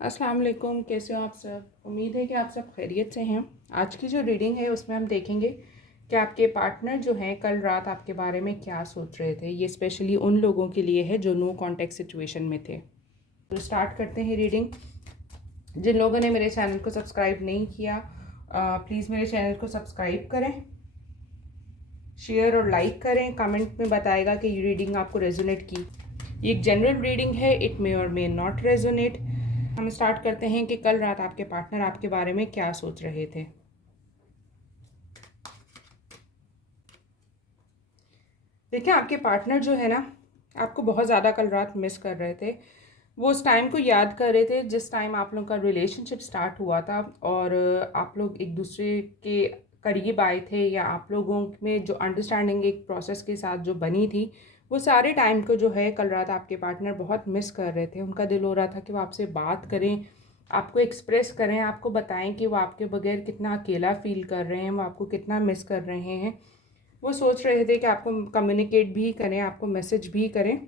अस्सलाम वालेकुम, कैसे हो आप सब। उम्मीद है कि आप सब खैरियत से हैं। आज की जो रीडिंग है उसमें हम देखेंगे कि आपके पार्टनर जो हैं कल रात आपके बारे में क्या सोच रहे थे। ये स्पेशली उन लोगों के लिए है जो नो कॉन्टैक्ट सिचुएशन में थे। तो स्टार्ट करते हैं रीडिंग। जिन लोगों ने मेरे चैनल को सब्सक्राइब नहीं किया, प्लीज़ मेरे चैनल को सब्सक्राइब करें, शेयर और लाइक करें। कमेंट में बताएगा कि ये रीडिंग आपको रेजोनेट की। ये एक जनरल रीडिंग है, इट मे और मे नॉट रेजोनेट। हम स्टार्ट करते हैं कि कल रात आपके पार्टनर आपके बारे में क्या सोच रहे थे। देखिए, आपके पार्टनर जो है ना, आपको बहुत ज़्यादा कल रात मिस कर रहे थे। वो उस टाइम को याद कर रहे थे जिस टाइम आप लोगों का रिलेशनशिप स्टार्ट हुआ था और आप लोग एक दूसरे के करीब आए थे, या आप लोगों में जो अंडरस्टैंडिंग एक प्रोसेस के साथ जो बनी थी, वो सारे टाइम को जो है कल रात आपके पार्टनर बहुत मिस कर रहे थे। उनका दिल हो रहा था कि वो आपसे बात करें, आपको एक्सप्रेस करें, आपको बताएं कि वो आपके बगैर कितना अकेला फ़ील कर रहे हैं, वो आपको कितना मिस कर रहे हैं। वो सोच रहे थे कि आपको कम्युनिकेट भी करें, आपको मैसेज भी करें।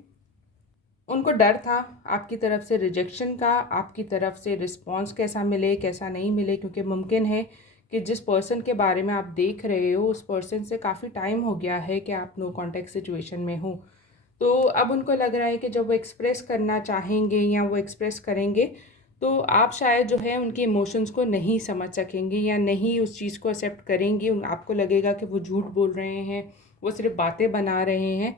उनको डर था आपकी तरफ से रिजेक्शन का, आपकी तरफ से रिस्पॉन्स कैसा मिले कैसा नहीं मिले, क्योंकि मुमकिन है कि जिस पर्सन के बारे में आप देख रहे हो उस पर्सन से काफ़ी टाइम हो गया है कि आप नो कॉन्टैक्ट सिचुएशन में हो। तो अब उनको लग रहा है कि जब वो एक्सप्रेस करना चाहेंगे या वो एक्सप्रेस करेंगे तो आप शायद जो है उनके इमोशंस को नहीं समझ सकेंगे या नहीं उस चीज़ को एक्सेप्ट करेंगे। आपको लगेगा कि वो झूठ बोल रहे हैं, वो सिर्फ बातें बना रहे हैं।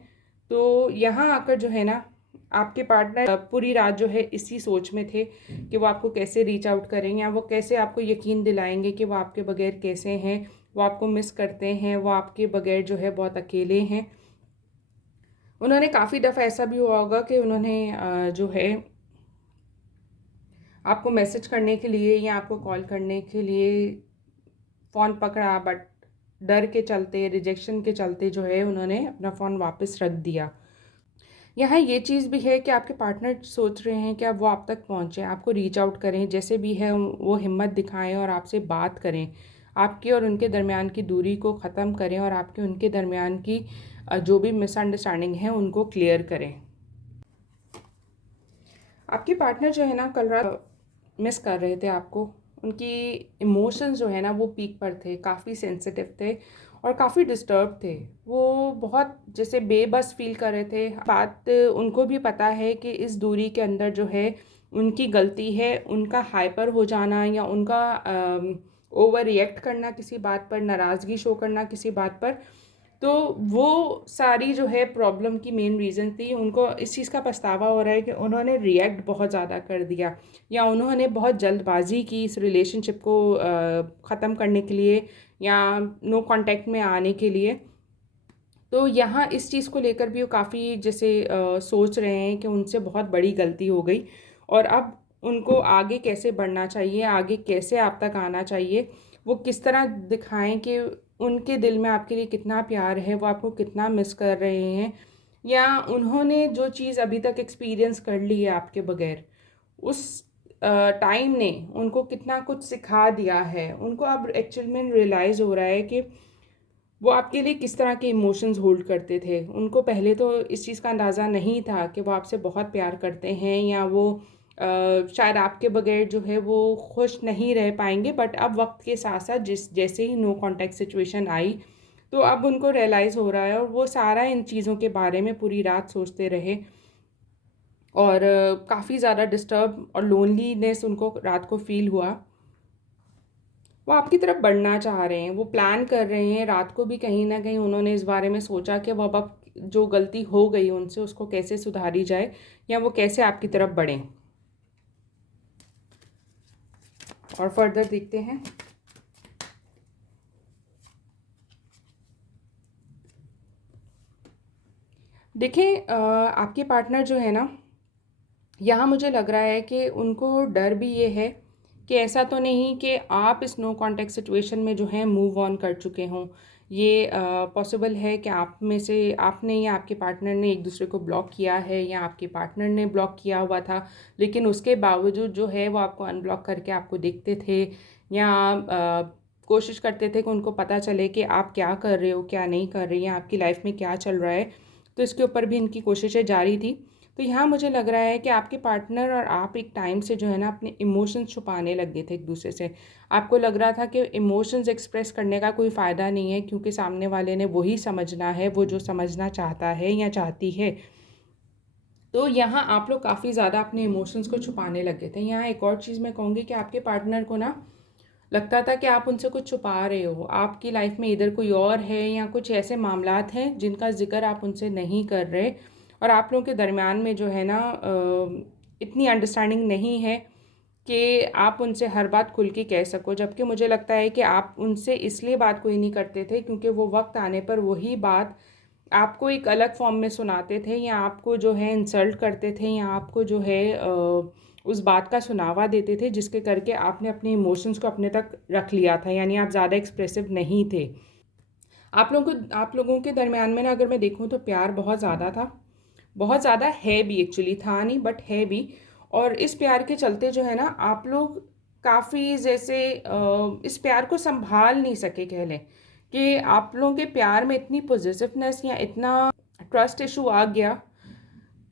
तो यहाँ आकर जो है ना, आपके पार्टनर पूरी रात जो है इसी सोच में थे कि वो आपको कैसे रीच आउट करेंगे या वो कैसे आपको यकीन दिलाएंगे कि वो आपके बगैर कैसे हैं, वो आपको मिस करते हैं, वो आपके बगैर जो है बहुत अकेले हैं। उन्होंने काफ़ी दफ़ा ऐसा भी हुआ होगा कि उन्होंने जो है आपको मैसेज करने के लिए या आपको कॉल करने के लिए फ़ोन पकड़ा, बट डर के चलते, रिजेक्शन के चलते जो है उन्होंने अपना फ़ोन वापस रख दिया। यहाँ ये चीज़ भी है कि आपके पार्टनर सोच रहे हैं कि अब वो आप तक पहुँचें, आपको रीच आउट करें, जैसे भी है वो हिम्मत दिखाएं और आपसे बात करें, आपके और उनके दरमियान की दूरी को ख़त्म करें और आपके उनके दरमियान की जो भी मिसअंडरस्टैंडिंग है उनको क्लियर करें। आपके पार्टनर जो है ना कल रात मिस कर रहे थे आपको। उनकी इमोशंस जो है ना वो पीक पर थे, काफ़ी सेंसिटिव थे और काफ़ी डिस्टर्ब थे। वो बहुत जैसे बेबस फील कर रहे थे। बात उनको भी पता है कि इस दूरी के अंदर जो है उनकी गलती है। उनका हाइपर हो जाना या उनका ओवर रिएक्ट करना किसी बात पर, नाराज़गी शो करना किसी बात पर, तो वो सारी जो है प्रॉब्लम की मेन रीज़न थी। उनको इस चीज़ का पछतावा हो रहा है कि उन्होंने रिएक्ट बहुत ज़्यादा कर दिया या उन्होंने बहुत जल्दबाजी की इस रिलेशनशिप को ख़त्म करने के लिए या नो कांटेक्ट में आने के लिए। तो यहाँ इस चीज़ को लेकर भी वो काफ़ी जैसे सोच रहे हैं कि उनसे बहुत बड़ी गलती हो गई और अब उनको आगे कैसे बढ़ना चाहिए, आगे कैसे आप तक आना चाहिए, वो किस तरह दिखाएं कि उनके दिल में आपके लिए कितना प्यार है, वो आपको कितना मिस कर रहे हैं, या उन्होंने जो चीज़ अभी तक एक्सपीरियंस कर ली है आपके बगैर, उस टाइम ने उनको कितना कुछ सिखा दिया है। उनको अब एक्चुअल में रियलाइज़ हो रहा है कि वो आपके लिए किस तरह के इमोशंस होल्ड करते थे। उनको पहले तो इस चीज़ का अंदाज़ा नहीं था कि वो आपसे बहुत प्यार करते हैं या वो शायद आपके बगैर जो है वो खुश नहीं रह पाएंगे, बट अब वक्त के साथ साथ जैसे ही नो कांटेक्ट सिचुएशन आई तो अब उनको रियलाइज़ हो रहा है और वो सारा इन चीज़ों के बारे में पूरी रात सोचते रहे और काफ़ी ज़्यादा डिस्टर्ब और लोनलीनेस उनको रात को फ़ील हुआ। वो आपकी तरफ बढ़ना चाह रहे हैं, वो प्लान कर रहे हैं। रात को भी कहीं न कहीं उन्होंने इस बारे में सोचा कि वो अब जो गलती हो गई उनसे उसको कैसे सुधारी जाए या वो कैसे आपकी तरफ बढ़ें। और फर्दर देखते हैं। देखिए, आपके पार्टनर जो है ना, यहाँ मुझे लग रहा है कि उनको डर भी ये है कि ऐसा तो नहीं कि आप इस नो कॉन्टेक्ट सिचुएशन में जो है मूव ऑन कर चुके हों। ये पॉसिबल है कि आप में से आपने या आपके पार्टनर ने एक दूसरे को ब्लॉक किया है या आपके पार्टनर ने ब्लॉक किया हुआ था, लेकिन उसके बावजूद जो है वो आपको अनब्लॉक करके आपको देखते थे या कोशिश करते थे कि उनको पता चले कि आप क्या कर रहे हो, क्या नहीं कर रही हैं, आपकी लाइफ में क्या चल रहा है। तो इसके ऊपर भी इनकी कोशिशें जारी थी। तो यहाँ मुझे लग रहा है कि आपके पार्टनर और आप एक टाइम से जो है ना अपने इमोशंस छुपाने लग गए थे एक दूसरे से। आपको लग रहा था कि इमोशंस एक्सप्रेस करने का कोई फ़ायदा नहीं है, क्योंकि सामने वाले ने वही समझना है, वो जो समझना चाहता है या चाहती है। तो यहाँ आप लोग काफ़ी ज़्यादा अपने इमोशंस को छुपाने लग गए थे। यहाँ एक और चीज़ मैं कहूँगी कि आपके पार्टनर को ना लगता था कि आप उनसे कुछ छुपा रहे हो। आपकी लाइफ में इधर कोई और है या कुछ ऐसे मामलात हैं जिनका ज़िक्र आप उनसे नहीं कर रहे, और आप लोगों के दरमियान में जो है ना इतनी अंडरस्टैंडिंग नहीं है कि आप उनसे हर बात खुल के कह सको। जबकि मुझे लगता है कि आप उनसे इसलिए बात कोई नहीं करते थे क्योंकि वो वक्त आने पर वही बात आपको एक अलग फॉर्म में सुनाते थे, या आपको जो है इंसल्ट करते थे, या आपको जो है उस बात का सुनावा देते थे जिसके करके आपने अपने इमोशंस को अपने तक रख लिया था, यानी आप ज़्यादा एक्सप्रेसिव नहीं थे। आप लोगों के दरमियान में ना अगर मैं देखूँ तो प्यार बहुत ज़्यादा था, बहुत ज़्यादा है भी, एक्चुअली था नहीं बट है भी। और इस प्यार के चलते जो है ना आप लोग काफ़ी जैसे इस प्यार को संभाल नहीं सके, कह लें कि आप लोगों के प्यार में इतनी पॉजिटिवनेस या इतना ट्रस्ट इशू आ गया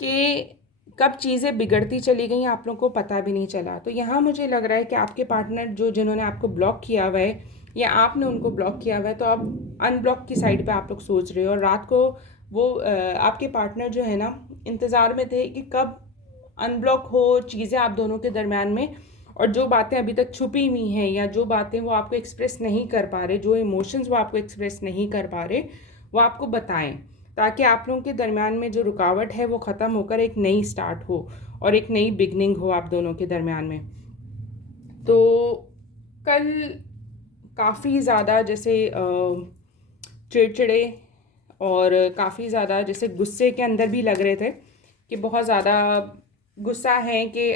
कि कब चीज़ें बिगड़ती चली गई आप लोगों को पता भी नहीं चला। तो यहाँ मुझे लग रहा है कि आपके पार्टनर जिन्होंने आपको ब्लॉक किया हुआ है या आपने उनको ब्लॉक किया हुआ है, तो अब अनब्लॉक की साइड पे आप लोग सोच रहे हो। और रात को वो आपके पार्टनर जो है ना इंतज़ार में थे कि कब अनब्लॉक हो चीज़ें आप दोनों के दरमियान में, और जो बातें अभी तक छुपी हुई हैं या जो बातें वो आपको एक्सप्रेस नहीं कर पा रहे, जो इमोशंस वो आपको एक्सप्रेस नहीं कर पा रहे, वो आपको बताएं, ताकि आप लोगों के दरमियान में जो रुकावट है वो ख़त्म होकर एक नई स्टार्ट हो और एक नई बिगनिंग हो आप दोनों के दरमियान में। तो कल काफ़ी ज़्यादा जैसे चिड़चिड़े और काफ़ी ज़्यादा जैसे गुस्से के अंदर भी लग रहे थे कि बहुत ज़्यादा गुस्सा है कि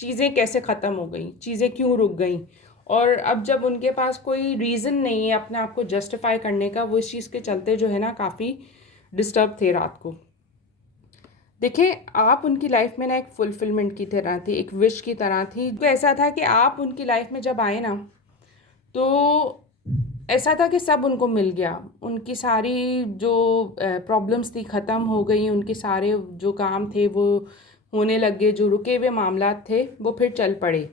चीज़ें कैसे ख़त्म हो गई, चीज़ें क्यों रुक गई। और अब जब उनके पास कोई रीज़न नहीं है अपने आप को जस्टिफाई करने का, वो इस चीज़ के चलते जो है ना काफ़ी डिस्टर्ब थे रात को। देखिए, आप उनकी लाइफ में ना एक फुलफिलमेंट की तरह थी, एक विश की तरह थी। तो ऐसा था कि आप उनकी लाइफ में जब आए ना, तो ऐसा था कि सब उनको मिल गया। उनकी सारी जो प्रॉब्लम्स थी ख़त्म हो गई, उनके सारे जो काम थे वो होने लग गए, जो रुके हुए मामलात थे वो फिर चल पड़े।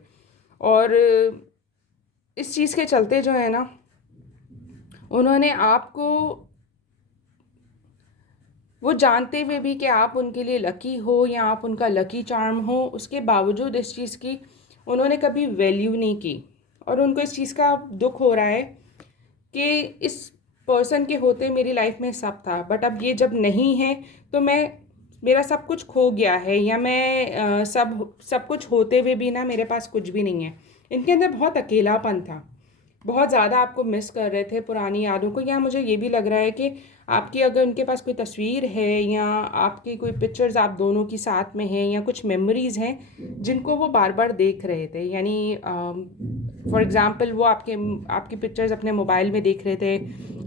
और इस चीज़ के चलते जो है ना उन्होंने आपको, वो जानते हुए भी कि आप उनके लिए लकी हो या आप उनका लकी चार्म हो, उसके बावजूद इस चीज़ की उन्होंने कभी वैल्यू नहीं की। और उनको इस चीज़ का दुख हो रहा है कि इस पर्सन के होते मेरी लाइफ में सब था, बट अब ये जब नहीं है तो मेरा सब कुछ खो गया है, या मैं सब कुछ होते हुए भी ना मेरे पास कुछ भी नहीं है। इनके अंदर बहुत अकेलापन था, बहुत ज़्यादा आपको मिस कर रहे थे पुरानी यादों को। या मुझे ये भी लग रहा है कि आपकी अगर उनके पास कोई तस्वीर है या आपकी कोई पिक्चर्स आप दोनों की साथ में हैं या कुछ मेमोरीज़ हैं जिनको वो बार बार देख रहे थे, यानी फॉर एग्ज़ाम्पल वो आपकी पिक्चर्स अपने मोबाइल में देख रहे थे,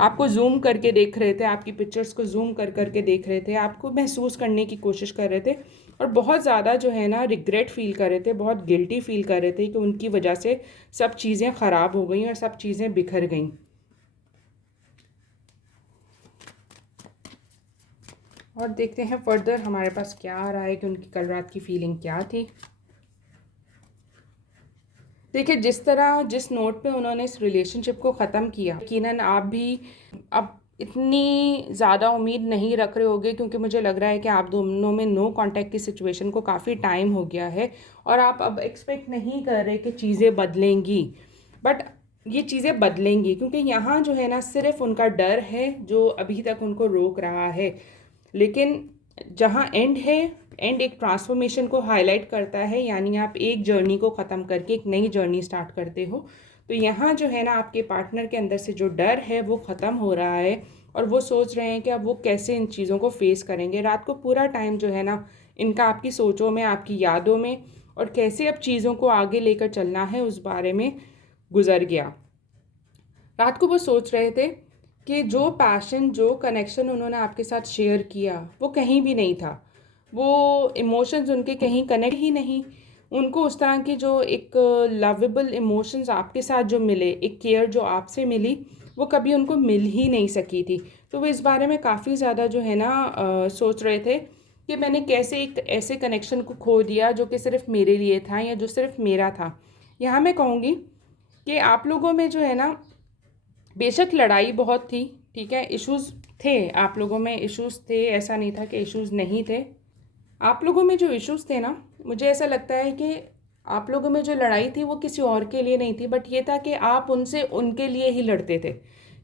आपको जूम करके देख रहे थे, आपकी पिक्चर्स को जूम कर करके देख रहे थे, आपको महसूस करने की कोशिश कर रहे थे, और बहुत ज़्यादा जो है ना रिग्रेट फील कर रहे थे, बहुत गिल्टी फील कर रहे थे कि उनकी वजह से सब चीज़ें ख़राब हो गई और सब चीज़ें बिखर गईं। और देखते हैं फर्दर हमारे पास क्या आ रहा है कि उनकी कल रात की फीलिंग क्या थी। देखिए, जिस नोट पे उन्होंने इस रिलेशनशिप को ख़त्म किया, यकीनन आप भी अब इतनी ज़्यादा उम्मीद नहीं रख रहे होगे, क्योंकि मुझे लग रहा है कि आप दोनों में नो कांटेक्ट की सिचुएशन को काफ़ी टाइम हो गया है और आप अब एक्सपेक्ट नहीं कर रहे कि चीज़ें बदलेंगी। बट ये चीज़ें बदलेंगी, क्योंकि यहाँ जो है ना सिर्फ उनका डर है जो अभी तक उनको रोक रहा है। लेकिन जहाँ एंड है, एंड एक ट्रांसफॉर्मेशन को हाईलाइट करता है, यानी आप एक जर्नी को ख़त्म करके एक नई जर्नी स्टार्ट करते हो। तो यहाँ जो है ना आपके पार्टनर के अंदर से जो डर है वो ख़त्म हो रहा है, और वो सोच रहे हैं कि अब वो कैसे इन चीज़ों को फेस करेंगे। रात को पूरा टाइम जो है ना इनका आपकी सोचों में, आपकी यादों में, और कैसे अब चीज़ों को आगे लेकर चलना है उस बारे में गुजर गया। रात को वो सोच रहे थे कि जो पैशन, जो कनेक्शन उन्होंने आपके साथ शेयर किया वो कहीं भी नहीं था। वो इमोशंस उनके कहीं कनेक्ट ही नहीं। उनको उस तरह के जो एक लवेबल इमोशंस आपके साथ जो मिले, एक केयर जो आपसे मिली, वो कभी उनको मिल ही नहीं सकी थी। तो वो इस बारे में काफ़ी ज़्यादा जो है ना सोच रहे थे कि मैंने कैसे एक ऐसे कनेक्शन को खो दिया जो कि सिर्फ मेरे लिए था या जो सिर्फ मेरा था। यहाँ मैं कहूँगी कि आप लोगों में जो है ना, बेशक लड़ाई बहुत थी, ठीक है, इश्यूज़ थे, आप लोगों में इश्यूज़ थे, ऐसा नहीं था कि इश्यूज़ नहीं थे। आप लोगों में जो इश्यूज़ थे ना, मुझे ऐसा लगता है कि आप लोगों में जो लड़ाई थी वो किसी और के लिए नहीं थी, बट ये था कि आप उनसे उनके लिए ही लड़ते थे।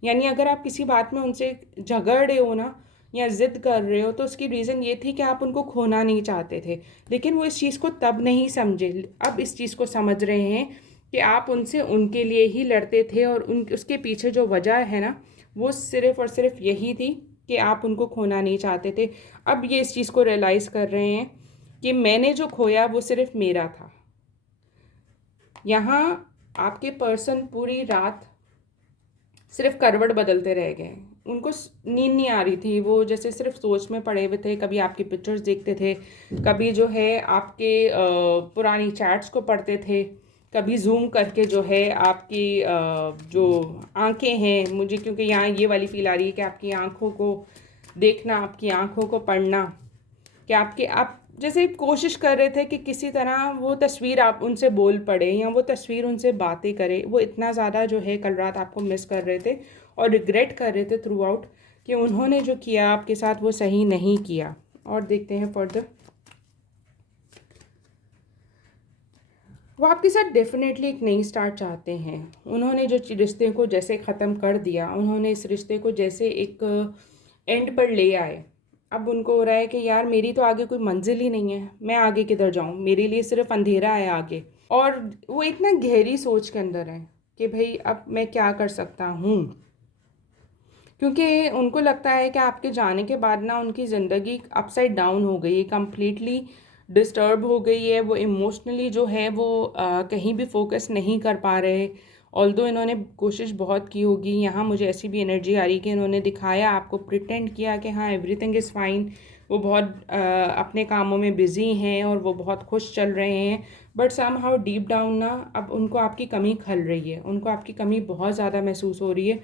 यानी अगर आप किसी बात में उनसे झगड़ रहे हो ना या ज़िद कर रहे हो, तो उसकी रीज़न ये थी कि आप उनको खोना नहीं चाहते थे। लेकिन वो इस चीज़ को तब नहीं समझे, अब इस चीज़ को समझ रहे हैं कि आप उनसे उनके लिए ही लड़ते थे, और उसके पीछे जो वजह है ना, वो सिर्फ़ और सिर्फ यही थी कि आप उनको खोना नहीं चाहते थे। अब ये इस चीज़ को रियलाइज़ कर रहे हैं कि मैंने जो खोया वो सिर्फ मेरा था। यहाँ आपके पर्सन पूरी रात सिर्फ करवट बदलते रह गए। उनको नींद नहीं आ रही थी, वो जैसे सिर्फ सोच में पड़े हुए थे। कभी आपकी पिक्चर्स देखते थे, कभी जो है आपके पुरानी चैट्स को पढ़ते थे, कभी जूम करके जो है आपकी जो आंखें हैं, मुझे क्योंकि यहाँ ये वाली फील आ रही है कि आपकी आंखों को देखना, आपकी आंखों को पढ़ना, कि आप जैसे कोशिश कर रहे थे कि किसी तरह वो तस्वीर आप उनसे बोल पड़े या वो तस्वीर उनसे बातें करे। वो इतना ज़्यादा जो है कल रात आपको मिस कर रहे थे और रिग्रेट कर रहे थे थ्रू आउट कि उन्होंने जो किया आपके साथ वो सही नहीं किया। और देखते हैं फर्दर। वो आपके साथ डेफिनेटली एक नई स्टार्ट चाहते हैं। उन्होंने जो रिश्ते को जैसे ख़त्म कर दिया, उन्होंने इस रिश्ते को जैसे एक एंड पर ले आए। अब उनको हो रहा है कि यार मेरी तो आगे कोई मंजिल ही नहीं है, मैं आगे किधर जाऊँ, मेरे लिए सिर्फ अंधेरा है आगे। और वो इतना गहरी सोच के अंदर है कि भाई अब मैं क्या कर सकता हूँ, क्योंकि उनको लगता है कि आपके जाने के बाद ना उनकी ज़िंदगी अपसाइड डाउन हो गई है, कम्प्लीटली डिस्टर्ब हो गई है। वो इमोशनली जो है वो कहीं भी फोकस नहीं कर पा रहे। ऑल्दो इन्होंने कोशिश बहुत की होगी, यहाँ मुझे ऐसी भी एनर्जी आ रही कि इन्होंने दिखाया आपको, प्रिटेंड किया कि हाँ एवरीथिंग इज़ फाइन। वो बहुत अपने कामों में बिज़ी हैं और वो बहुत खुश चल रहे हैं, but somehow deep down ना अब उनको आपकी कमी खल रही है, उनको आपकी कमी बहुत ज़्यादा महसूस हो रही है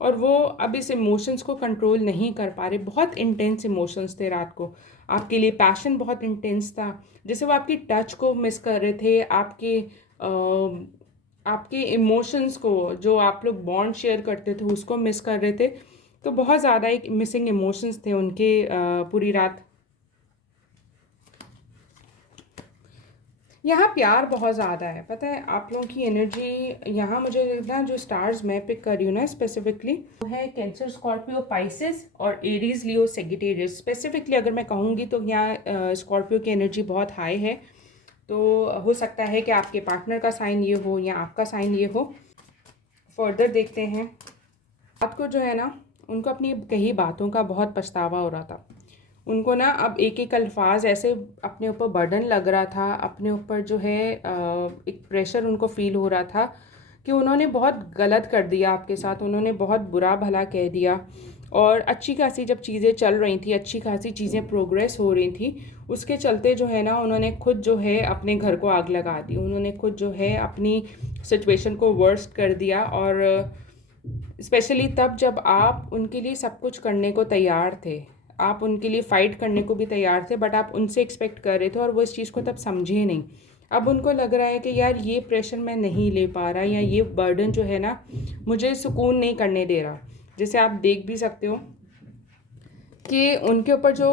और वो अब इस इमोशंस को कंट्रोल नहीं कर पा रहे। बहुत इंटेंस इमोशंस थे रात को आपके लिए, पैशन बहुत इंटेंस था, जैसे वो आपकी टच को मिस कर रहे थे, आपके इमोशंस को, जो आप लोग बॉन्ड शेयर करते थे उसको मिस कर रहे थे। तो बहुत ज़्यादा एक मिसिंग इमोशंस थे उनके पूरी रात। यहाँ प्यार बहुत ज़्यादा है, पता है आप लोगों की एनर्जी। यहाँ मुझे ना जो स्टार्स मैं पिक कर रही हूँ ना स्पेसिफिकली, वो है कैंसर, स्कॉर्पियो, पाइसेस और एरीज, लियो, सेजिटेरियस। स्पेसिफिकली अगर मैं कहूँगी तो यहाँ स्कॉर्पियो की एनर्जी बहुत हाई है। तो हो सकता है कि आपके पार्टनर का साइन ये हो या आपका साइन ये हो। फर्दर देखते हैं। रात को जो है ना उनको अपनी कही बातों का बहुत पछतावा हो रहा था। उनको ना अब एक एक अल्फाज ऐसे अपने ऊपर बर्डन लग रहा था, अपने ऊपर जो है एक प्रेशर उनको फील हो रहा था कि उन्होंने बहुत गलत कर दिया आपके साथ, उन्होंने बहुत बुरा भला कह दिया। और अच्छी खासी जब चीज़ें चल रही थी, अच्छी खासी चीज़ें प्रोग्रेस हो रही थी, उसके चलते जो है ना उन्होंने खुद जो है अपने घर को आग लगा दी। उन्होंने खुद जो है अपनी सिचुएशन को वर्स्ट कर दिया। और स्पेशली तब जब आप उनके लिए सब कुछ करने को तैयार थे, आप उनके लिए फ़ाइट करने को भी तैयार थे, बट आप उनसे एक्सपेक्ट कर रहे थे और वो इस चीज़ को तब समझे नहीं। अब उनको लग रहा है कि यार ये प्रेशर मैं नहीं ले पा रहा, या ये बर्डन जो है ना मुझे सुकून नहीं करने दे रहा। जैसे आप देख भी सकते हो कि उनके ऊपर जो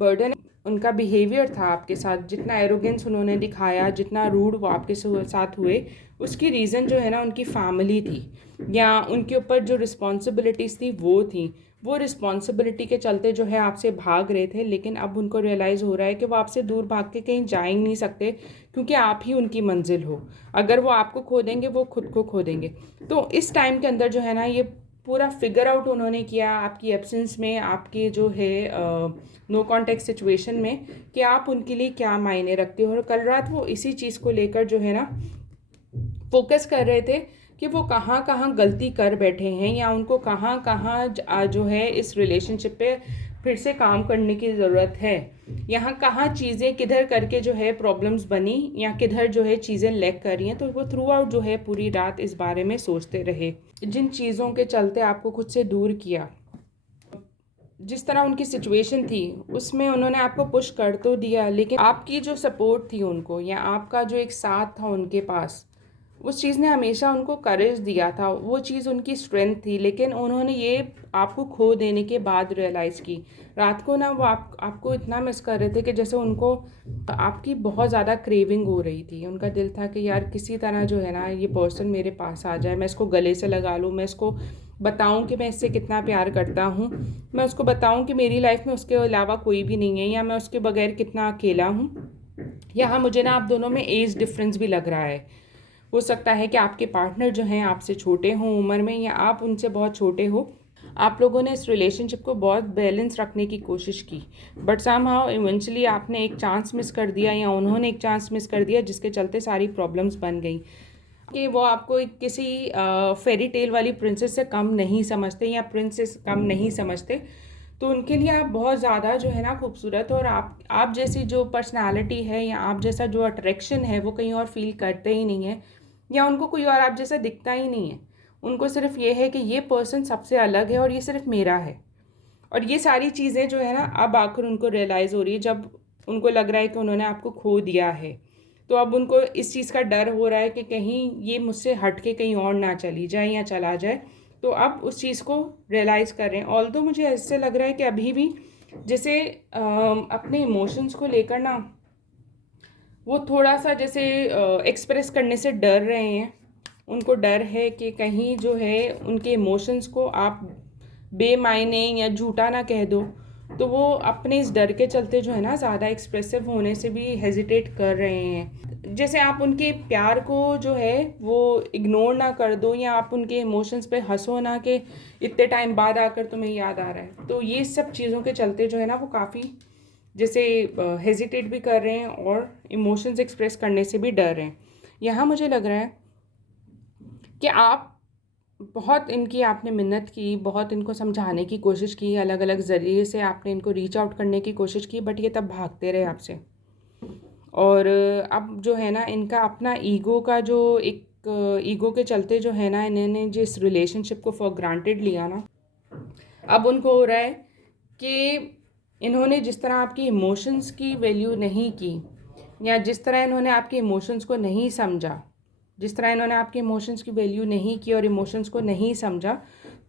बर्डन, उनका बिहेवियर था आपके साथ, जितना एरोगेंस उन्होंने दिखाया, जितना रूड वो आपके साथ हुए, उसकी रीज़न जो है ना उनकी फैमिली थी, या उनके ऊपर जो रिस्पॉन्सिबिलिटीज़ थी वो थी। वो रिस्पॉन्सिबिलिटी के चलते जो है आपसे भाग रहे थे, लेकिन अब उनको रियलाइज़ हो रहा है कि वो आपसे दूर भाग के कहीं जा ही नहीं सकते, क्योंकि आप ही उनकी मंजिल हो। अगर वो आपको खो देंगे, वो खुद को खो देंगे। तो इस टाइम के अंदर जो है ना ये पूरा फिगर आउट उन्होंने किया आपकी एब्सेंस में, आपके जो है नो कॉन्टेक्ट सिचुएशन में, कि आप उनके लिए क्या मायने रखते हो। और कल रात वो इसी चीज़ को लेकर जो है ना फोकस कर रहे थे कि वो कहाँ कहाँ गलती कर बैठे हैं, या उनको कहाँ कहाँ जो है इस रिलेशनशिप पे फिर से काम करने की ज़रूरत है। यहाँ कहाँ चीज़ें किधर करके जो है प्रॉब्लम्स बनी, या किधर जो है चीज़ें लैग कर रही हैं। तो वो थ्रू आउट जो है पूरी रात इस बारे में सोचते रहे, जिन चीज़ों के चलते आपको खुद से दूर किया। जिस तरह उनकी सिचुएशन थी उसमें उन्होंने आपको पुश कर तो दिया, लेकिन आपकी जो सपोर्ट थी उनको, या आपका जो एक साथ था उनके पास, उस चीज़ ने हमेशा उनको करेज दिया था, वो चीज़ उनकी स्ट्रेंथ थी। लेकिन उन्होंने ये आपको खो देने के बाद रियलाइज़ की। रात को ना वो आपको इतना मिस कर रहे थे कि जैसे उनको आपकी बहुत ज़्यादा क्रेविंग हो रही थी। उनका दिल था कि यार किसी तरह जो है ना ये पर्सन मेरे पास आ जाए, मैं इसको गले से लगा लूँ, मैं इसको बताऊँ कि मैं इससे कितना प्यार करता हूँ, मैं उसको बताऊँ कि मेरी लाइफ में उसके अलावा कोई भी नहीं है, या मैं उसके बगैर कितना अकेला हूँ। यहाँ मुझे ना आप दोनों में एज डिफरेंस भी लग रहा है। हो सकता है कि आपके पार्टनर जो हैं आपसे छोटे हों उम्र में, या आप उनसे बहुत छोटे हो। आप लोगों ने इस रिलेशनशिप को बहुत बैलेंस रखने की कोशिश की, बट समहाउ इवेंचुअली आपने एक चांस मिस कर दिया, या उन्होंने एक चांस मिस कर दिया, जिसके चलते सारी प्रॉब्लम्स बन गई। कि वो आपको किसी फेरी टेल वाली प्रिंसेस से कम नहीं समझते, या प्रिंसेस कम नहीं समझते। तो उनके लिए आप बहुत ज़्यादा जो है ना खूबसूरत, और आप जैसी जो पर्सनालिटी है, या आप जैसा जो अट्रैक्शन है, वो कहीं और फील करते ही नहीं है, या उनको कोई और आप जैसा दिखता ही नहीं है। उनको सिर्फ ये है कि ये पर्सन सबसे अलग है और ये सिर्फ मेरा है। और ये सारी चीज़ें जो है ना अब आकर उनको रियलाइज़ हो रही है, जब उनको लग रहा है कि उन्होंने आपको खो दिया है। तो अब उनको इस चीज़ का डर हो रहा है कि कहीं ये मुझसे हट के कहीं और ना चली जाए या चला जाए। तो अब उस चीज़ को रियलाइज़ कर रहे हैं। ऑल्दो मुझे ऐसे लग रहा है कि अभी भी जैसे अपने इमोशंस को लेकर ना वो थोड़ा सा जैसे एक्सप्रेस करने से डर रहे हैं। उनको डर है कि कहीं जो है उनके इमोशंस को आप बेमायने या झूठा ना कह दो। तो वो अपने इस डर के चलते जो है ना ज़्यादा एक्सप्रेसिव होने से भी हेजिटेट कर रहे हैं। जैसे आप उनके प्यार को जो है वो इग्नोर ना कर दो, या आप उनके इमोशंस पे हंसो ना कि इतने टाइम बाद आकर तुम्हें याद आ रहा है। तो ये सब चीज़ों के चलते जो है ना वो काफ़ी जैसे हेजिटेट भी कर रहे हैं और इमोशंस एक्सप्रेस करने से भी डर रहे हैं। यहाँ मुझे लग रहा है कि आप बहुत इनकी आपने मिन्नत की, बहुत इनको समझाने की कोशिश की, अलग अलग ज़रिए से आपने इनको रीच आउट करने की कोशिश की, बट ये तब भागते रहे आपसे। और अब जो है ना इनका अपना ईगो का जो एक ईगो के चलते जो है ना इन्होंने जिस रिलेशनशिप को फॉर ग्रांटेड लिया ना, अब उनको हो रहा है कि इन्होंने जिस तरह आपकी इमोशंस की वैल्यू नहीं की, या जिस तरह इन्होंने आपके इमोशंस को नहीं समझा, जिस तरह इन्होंने आपके इमोशंस की वैल्यू नहीं की और इमोशंस को नहीं समझा,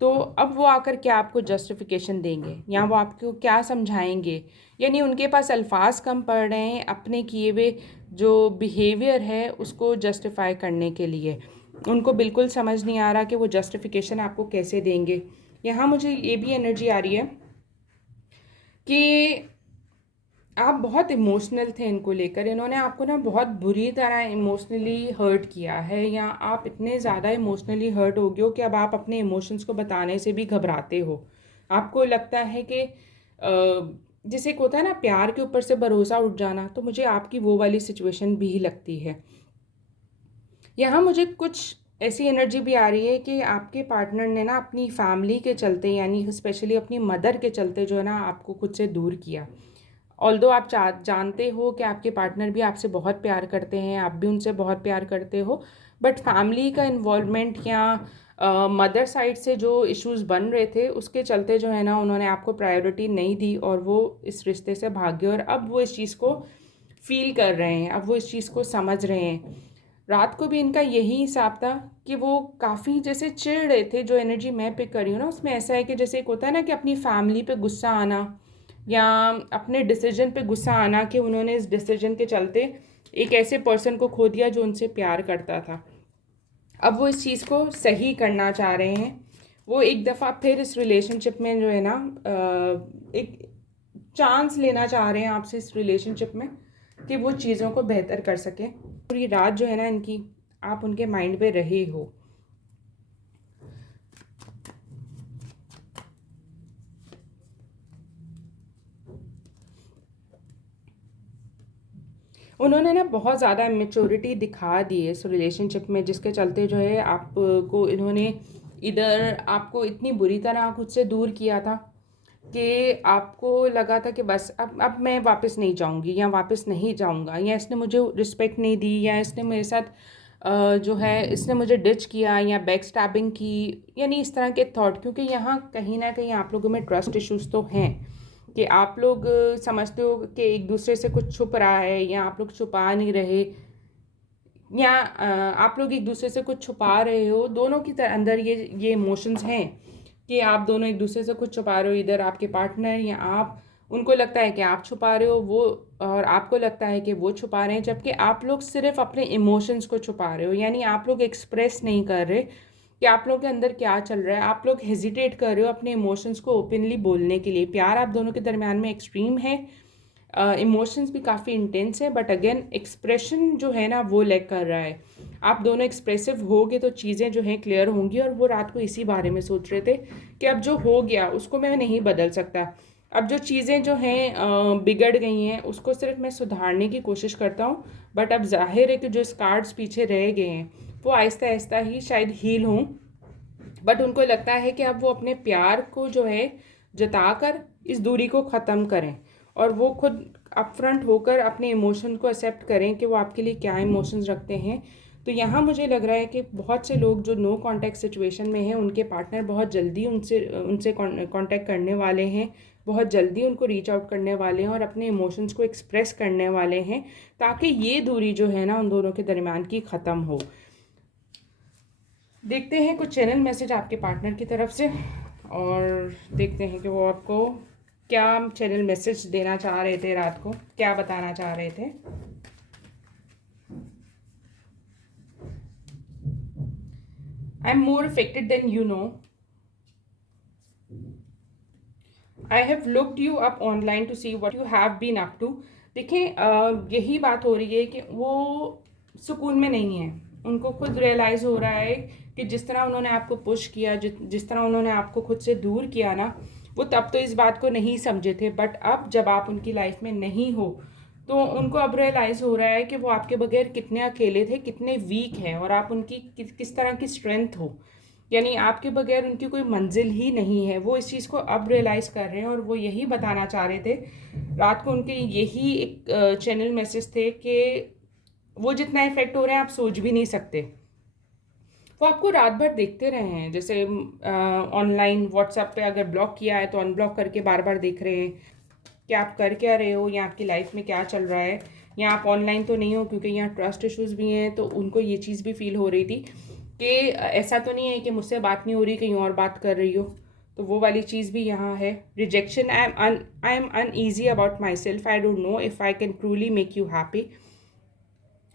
तो अब वो आकर क्या आपको जस्टिफिकेशन देंगे, या वो आपको क्या समझाएंगे। यानी उनके पास अल्फाज कम पड़ रहे हैं अपने किए हुए जो बिहेवियर है उसको जस्टिफाई करने के लिए। उनको बिल्कुल समझ नहीं आ रहा कि वो जस्टिफिकेशन आपको कैसे देंगे। यहाँ मुझे ये भी एनर्जी आ रही है कि आप बहुत इमोशनल थे इनको लेकर। इन्होंने आपको ना बहुत बुरी तरह इमोशनली हर्ट किया है, या आप इतने ज़्यादा इमोशनली हर्ट हो गए हो कि अब आप अपने इमोशंस को बताने से भी घबराते हो। आपको लगता है कि जैसे एक होता है ना प्यार के ऊपर से भरोसा उठ जाना, तो मुझे आपकी वो वाली सिचुएशन भी लगती है। यहाँ मुझे कुछ ऐसी एनर्जी भी आ रही है कि आपके पार्टनर ने ना अपनी फैमिली के चलते, यानी स्पेशली अपनी मदर के चलते जो है ना आपको खुद से दूर किया। ऑल्दो आप जानते हो कि आपके पार्टनर भी आपसे बहुत प्यार करते हैं, आप भी उनसे बहुत प्यार करते हो, बट फैमिली का इन्वॉल्वमेंट या मदर साइड से जो इश्यूज़ बन रहे थे उसके चलते जो है ना उन्होंने आपको प्रायोरिटी नहीं दी, और वो इस रिश्ते से भाग गए। और अब वो इस चीज़ को फील कर रहे हैं, अब वो इस चीज़ को समझ रहे हैं। रात को भी इनका यही हिसाब था कि वो काफ़ी जैसे चिढ़ रहे थे। जो एनर्जी मैं पिक कर रही हूँ ना उसमें ऐसा है कि जैसे एक होता है ना कि अपनी फैमिली पे गुस्सा आना, या अपने डिसीजन पे गुस्सा आना कि उन्होंने इस डिसीजन के चलते एक ऐसे पर्सन को खो दिया जो उनसे प्यार करता था। अब वो इस चीज़ को सही करना चाह रहे हैं। वो एक दफ़ा फिर इस रिलेशनशिप में जो है ना एक चांस लेना चाह रहे हैं आपसे इस रिलेशनशिप में, कि वो चीज़ों को बेहतर कर सकें। पूरी रात जो है ना इनकी आप उनके माइंड पे रहे हो। उन्होंने ना बहुत ज़्यादा मैच्योरिटी दिखा दी है इस रिलेशनशिप में, जिसके चलते जो है आपको इन्होंने इधर आपको इतनी बुरी तरह खुद से दूर किया था कि आपको लगा था कि बस अब मैं वापस नहीं जाऊंगी, या वापस नहीं जाऊंगा, या इसने मुझे रिस्पेक्ट नहीं दी, या इसने मेरे साथ जो है इसने मुझे डिच किया या बैक स्टैबिंग की, यानी इस तरह के थॉट, क्योंकि यहाँ कहीं ना कहीं आप लोगों में ट्रस्ट इश्यूज तो हैं कि आप लोग समझते हो कि एक दूसरे से कुछ छुप रहा है या आप लोग छुपा नहीं रहे, या आप लोग एक दूसरे से कुछ छुपा रहे हो। दोनों की अंदर ये इमोशंस हैं कि आप दोनों एक दूसरे से कुछ छुपा रहे हो, इधर आपके पार्टनर या आप, उनको लगता है कि आप छुपा रहे हो वो, और आपको लगता है कि वो छुपा रहे हैं, जबकि आप लोग सिर्फ अपने इमोशंस को छुपा रहे हो। यानी आप लोग एक्सप्रेस नहीं कर रहे कि आप लोगों के अंदर क्या चल रहा है। आप लोग हेजिटेट कर रहे हो अपने इमोशंस को ओपनली बोलने के लिए। प्यार आप दोनों के दरमियान में एक्सट्रीम है, इमोशंस भी काफ़ी इंटेंस है, बट अगेन एक्सप्रेशन जो है ना वो लैक कर रहा है। आप दोनों एक्सप्रेसिव होगे तो चीज़ें जो हैं क्लियर होंगी। और वो रात को इसी बारे में सोच रहे थे कि अब जो हो गया उसको मैं नहीं बदल सकता, अब जो चीज़ें जो हैं बिगड़ गई हैं उसको सिर्फ मैं सुधारने की कोशिश करता हूँ, बट अब जाहिर है कि जो स्कार्स पीछे रह गए हैं वो आहिस्ता आहिस्ता ही शायद हील हों। बट उनको लगता है कि अब वो अपने प्यार को जो है जताकर इस दूरी को ख़त्म करें, और वो खुद अपफ्रंट होकर अपने इमोशन को एक्सेप्ट करें कि वो आपके लिए क्या इमोशंस रखते हैं। तो यहाँ मुझे लग रहा है कि बहुत से लोग जो नो कांटेक्ट सिचुएशन में हैं उनके पार्टनर बहुत जल्दी उनसे उनसे कांटेक्ट करने वाले हैं, बहुत जल्दी उनको रीच आउट करने वाले हैं और अपने इमोशंस को एक्सप्रेस करने वाले हैं, ताकि ये दूरी जो है ना उन दोनों के दरमियान की ख़त्म हो। देखते हैं कुछ चैनल मैसेज आपके पार्टनर की तरफ से, और देखते हैं कि वो आपको क्या चैनल मैसेज देना चाह रहे थे, रात को क्या बताना चाह रहे थे। I am more affected than you know, I have looked you up online to see what you have been up to. देखें, यही बात हो रही है कि वो सुकून में नहीं है। उनको खुद रियलाइज़ हो रहा है कि जिस तरह उन्होंने आपको पुश किया, जिस तरह उन्होंने आपको खुद से दूर किया ना, वो तब तो इस बात को नहीं समझे थे, बट अब जब आप उनकी लाइफ में नहीं हो तो उनको अब रियलाइज़ हो रहा है कि वो आपके बगैर कितने अकेले थे, कितने वीक हैं, और आप उनकी किस तरह की स्ट्रेंथ हो। यानी आपके बगैर उनकी कोई मंजिल ही नहीं है। वो इस चीज़ को अब रियलाइज़ कर रहे हैं, और वो यही बताना चाह रहे थे रात को। उनके यही एक चैनल मैसेज थे कि वो जितना इफेक्ट हो रहे हैं आप सोच भी नहीं सकते। वो आपको रात भर देखते रहे हैं, जैसे ऑनलाइन व्हाट्सएप पे अगर ब्लॉक किया है तो अनब्लॉक करके बार बार देख रहे हैं कि आप कर क्या रहे हो या आपकी लाइफ में क्या चल रहा है, या आप ऑनलाइन तो नहीं हो, क्योंकि यहाँ ट्रस्ट इश्यूज़ भी हैं। तो उनको ये चीज़ भी फील हो रही थी कि ऐसा तो नहीं है कि मुझसे बात नहीं हो रही, कहीं और बात कर रही हो। तो वो वाली चीज़ भी यहाँ है। Rejection, I am uneasy about my self, I don't know if I can truly make you happy.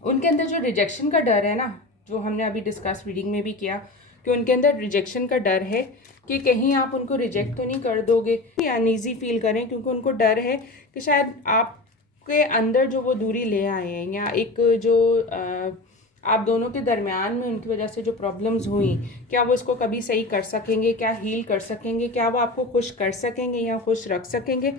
उनके अंदर जो रिजेक्शन का डर है ना, जो हमने अभी डिस्कस रीडिंग में भी किया, कि उनके अंदर रिजेक्शन का डर है कि कहीं आप उनको रिजेक्ट तो नहीं कर दोगे, या अनईजी फील करें, क्योंकि उनको डर है कि शायद आपके अंदर जो वो दूरी ले आए हैं, या एक जो आप दोनों के दरमियान में उनकी वजह से जो प्रॉब्लम्स हुई, क्या वो इसको कभी सही कर सकेंगे, क्या हील कर सकेंगे, क्या वो आपको खुश कर सकेंगे या खुश रख सकेंगे।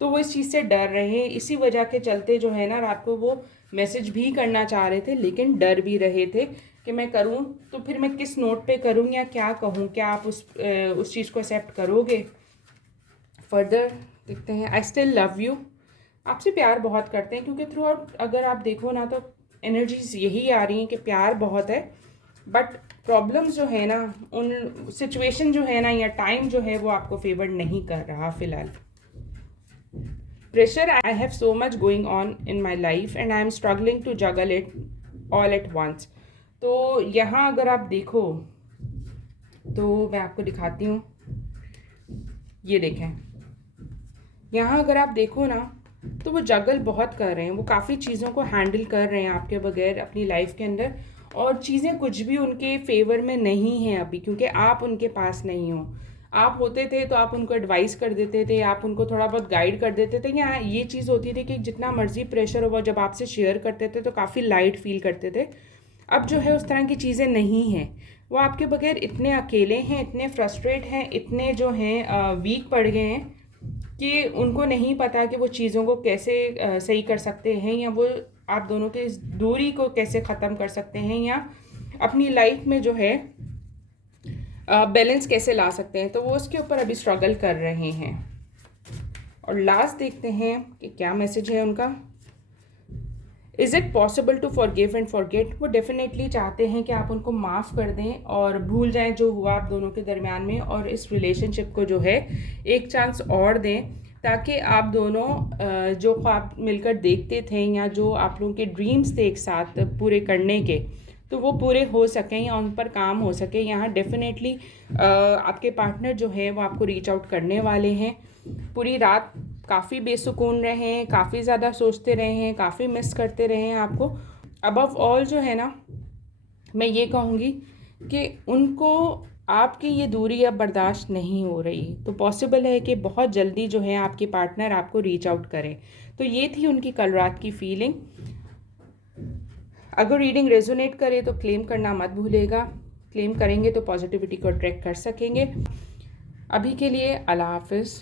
तो वो इस चीज़ से डर रहे हैं। इसी वजह के चलते जो है ना रात को वो मैसेज भी करना चाह रहे थे, लेकिन डर भी रहे थे कि मैं करूं तो फिर मैं किस नोट पे करूं या क्या कहूं, क्या आप उस चीज़ को एक्सेप्ट करोगे। फर्दर देखते हैं। आई स्टिल लव यू, आपसे प्यार बहुत करते हैं, क्योंकि थ्रू आउट अगर आप देखो ना तो एनर्जीज यही आ रही हैं कि प्यार बहुत है, बट प्रॉब्लम्स जो है ना, उन सिचुएशन जो है ना या टाइम जो है वो आपको फेवर नहीं कर रहा फ़िलहाल। Pressure, I have so much going on in my life and I am struggling to juggle it all at once. तो यहाँ अगर आप देखो तो मैं आपको दिखाती हूँ, ये देखें। यहाँ अगर आप देखो ना तो वो जगल बहुत कर रहे हैं, वो काफ़ी चीज़ों को हैंडल कर रहे हैं आपके बगैर अपनी लाइफ के अंदर, और चीज़ें कुछ भी उनके फेवर में नहीं हैं अभी, क्योंकि आप उनके पास नहीं हो। आप होते थे तो आप उनको एडवाइस कर देते थे, आप उनको थोड़ा बहुत गाइड कर देते थे। यहाँ ये चीज़ होती थी कि जितना मर्जी प्रेशर हो वो जब आपसे शेयर करते थे तो काफ़ी लाइट फील करते थे। अब जो है उस तरह की चीज़ें नहीं हैं। वो आपके बगैर इतने अकेले हैं, इतने फ्रस्ट्रेट हैं, इतने जो हैं वीक पड़ गए हैं कि उनको नहीं पता कि वो चीज़ों को कैसे सही कर सकते हैं, या वो आप दोनों के इस दूरी को कैसे ख़त्म कर सकते हैं, या अपनी लाइफ में जो है बैलेंस कैसे ला सकते हैं। तो वो उसके ऊपर अभी स्ट्रगल कर रहे हैं। और लास्ट देखते हैं कि क्या मैसेज है उनका। Is it possible to forgive and forget? वो डेफिनेटली चाहते हैं कि आप उनको माफ़ कर दें और भूल जाएं जो हुआ आप दोनों के दरमियान में, और इस रिलेशनशिप को जो है एक चांस और दें, ताकि आप दोनों जो ख्वाब मिलकर देखते थे या जो आप लोगों के ड्रीम्स थे एक साथ पूरे करने के, तो वो पूरे हो सकें या उन पर काम हो सके। यहाँ डेफिनेटली आपके पार्टनर जो है वो आपको रीच आउट करने वाले हैं। पूरी रात काफ़ी बेसुकून रहे हैं, काफ़ी ज़्यादा सोचते रहे हैं, काफ़ी मिस करते रहे हैं आपको। अबव ऑल जो है ना, मैं ये कहूँगी कि उनको आपकी ये दूरी अब बर्दाश्त नहीं हो रही, तो पॉसिबल है कि बहुत जल्दी जो है आपके पार्टनर आपको रीच आउट करें। तो ये थी उनकी कल रात की फीलिंग। अगर रीडिंग रेजोनेट करे तो क्लेम करना मत भूलेगा। क्लेम करेंगे तो पॉजिटिविटी को अट्रैक्ट कर सकेंगे। अभी के लिए अल्लाह हाफिज़।